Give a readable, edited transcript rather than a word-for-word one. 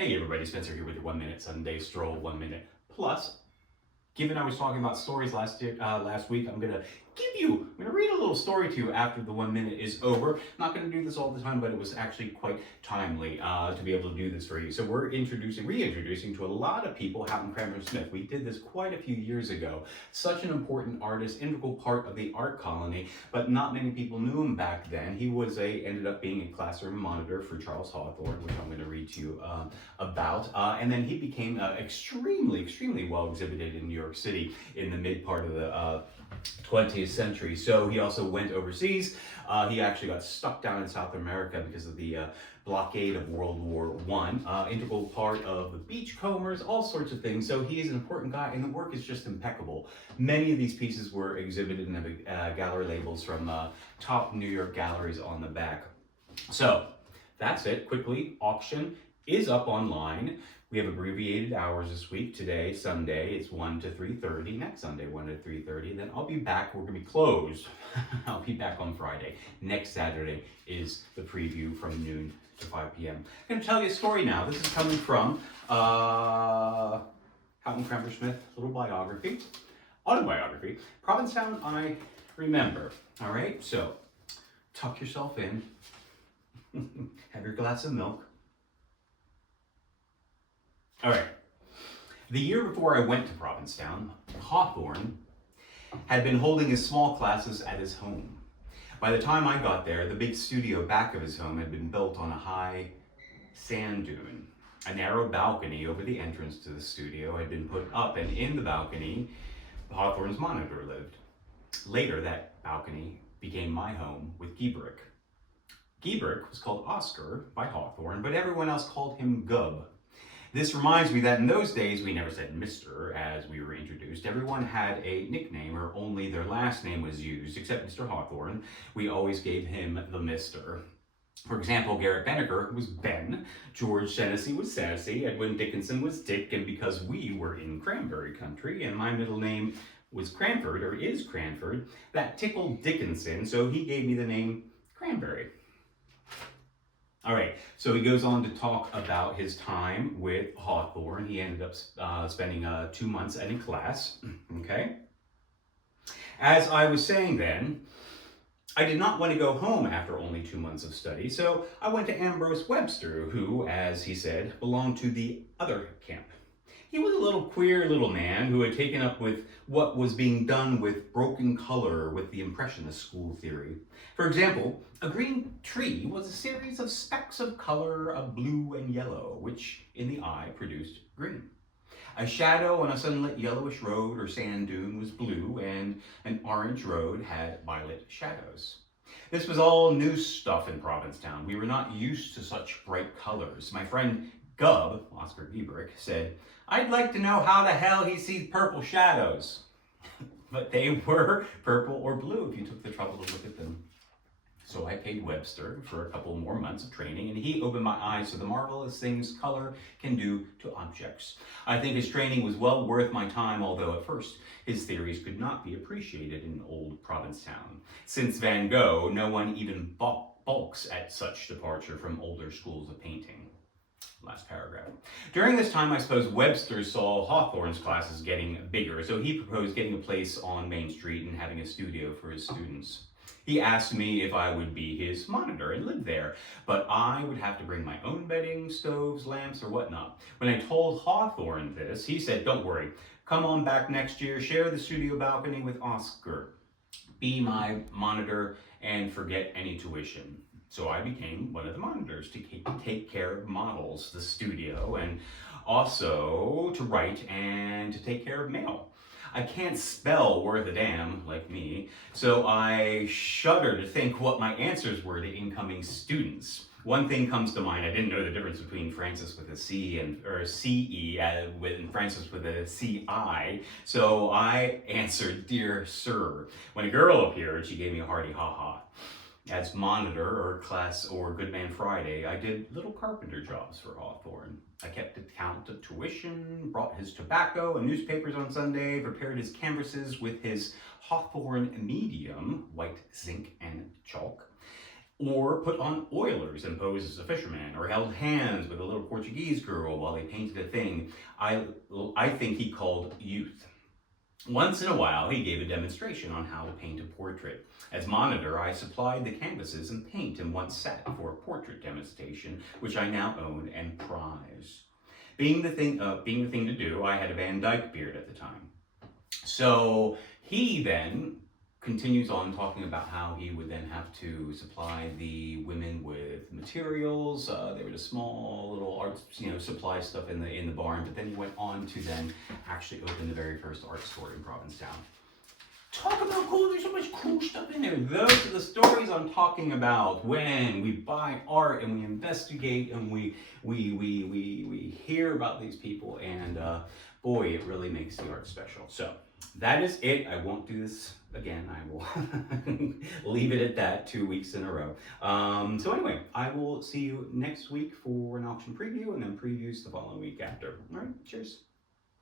Hey everybody, Spencer here with your 1 minute Sunday Stroll 1 minute plus. Given I was talking about stories last week, I'm gonna read a little story to you after the 1 minute is over. I'm not gonna do this all the time, but it was actually quite timely to be able to do this for you. So we're reintroducing to a lot of people Houghton Cranmer Smith. We did this quite a few years ago. Such an important artist, integral part of the art colony, but not many people knew him back then. He ended up being a classroom monitor for Charles Hawthorne, which I'm going to read to you about. And then he became extremely well exhibited in New York City in the mid part of the 20th century. So he also went overseas. He actually got stuck down in South America because of the blockade of World War I. Integral part of the beachcombers, all sorts of things. So he is an important guy, and the work is just impeccable. Many of these pieces were exhibited in the gallery labels from top New York galleries on the back. So that's it. Quickly, auction is up online. We have abbreviated hours this week. Today, Sunday, it's 1 to 3:30. Next Sunday, 1 to 3:30. Then I'll be back. We're going to be closed. I'll be back on Friday. Next Saturday is the preview from noon to 5 p.m. I'm going to tell you a story now. This is coming from Houghton Cranmer Smith, little biography, autobiography. Provincetown, I remember. All right, so tuck yourself in. Have your glass of milk. All right. The year before I went to Provincetown, Hawthorne had been holding his small classes at his home. By the time I got there, the big studio back of his home had been built on a high sand dune. A narrow balcony over the entrance to the studio had been put up, and in the balcony, Hawthorne's monitor lived. Later, that balcony became my home with Giebrick. Giebrick was called Oscar by Hawthorne, but everyone else called him Gub. This reminds me that in those days, we never said Mr. as we were introduced. Everyone had a nickname, or only their last name was used, except Mr. Hawthorne. We always gave him the Mr. For example, Garrett Benneker was Ben, George Hennessy was Sassy, Edwin Dickinson was Dick, and because we were in Cranberry country, and my middle name was Cranford, or is Cranford, that tickled Dickinson, so he gave me the name Cranberry. All right, so he goes on to talk about his time with Hawthorne. He ended up spending 2 months in a class, okay? As I was saying then, I did not want to go home after only 2 months of study, so I went to Ambrose Webster, who, as he said, belonged to the other camp. He was a little queer little man who had taken up with what was being done with broken color with the Impressionist school theory. For example, a green tree was a series of specks of color of blue and yellow, which in the eye produced green. A shadow on a sunlit yellowish road or sand dune was blue, and an orange road had violet shadows. This was all new stuff in Provincetown. We were not used to such bright colors. My friend Gub, Oscar Giebrick, said, "I'd like to know how the hell he sees purple shadows." But they were purple or blue if you took the trouble to look at them. So I paid Webster for a couple more months of training, and he opened my eyes to the marvelous things color can do to objects. I think his training was well worth my time, although at first his theories could not be appreciated in old Provincetown. Since Van Gogh, no one even balks at such departure from older schools of painting. Last paragraph. During this time, I suppose Webster saw Hawthorne's classes getting bigger, so he proposed getting a place on Main Street and having a studio for his students. He asked me if I would be his monitor and live there, but I would have to bring my own bedding, stoves, lamps, or whatnot. When I told Hawthorne this, he said, "Don't worry, come on back next year, share the studio balcony with Oscar. Be my monitor and forget any tuition." So I became one of the monitors to take care of models, the studio, and also to write and to take care of mail. I can't spell worth a damn like me, so I shudder to think what my answers were to incoming students. One thing comes to mind. I didn't know the difference between Francis with a C and CE and Francis with a CI, so I answered, "Dear Sir." When a girl appeared, she gave me a hearty ha-ha. As monitor or class or Good Man Friday, I did little carpenter jobs for Hawthorne. I kept account of tuition, brought his tobacco and newspapers on Sunday, prepared his canvases with his Hawthorne medium, white zinc and chalk, or put on oilers and posed as a fisherman, or held hands with a little Portuguese girl while they painted a thing I think he called youth. Once in a while, he gave a demonstration on how to paint a portrait. As monitor, I supplied the canvases and paint and once sat for a portrait demonstration, which I now own and prize. Being the thing to do, I had a Van Dyke beard at the time. So he then continues on talking about how he would then have to supply the women with materials. There was a small little art, supply stuff in the barn, but then he went on to then actually open the very first art store in Provincetown. Talk about cool, there's so much cool stuff in there. Those are the stories I'm talking about when we buy art and we investigate and we hear about these people, and boy, it really makes the art special. So that is it. I won't do this again. I will leave it at that 2 weeks in a row. So anyway, I will see you next week for an auction preview and then previews the following week after. All right, cheers.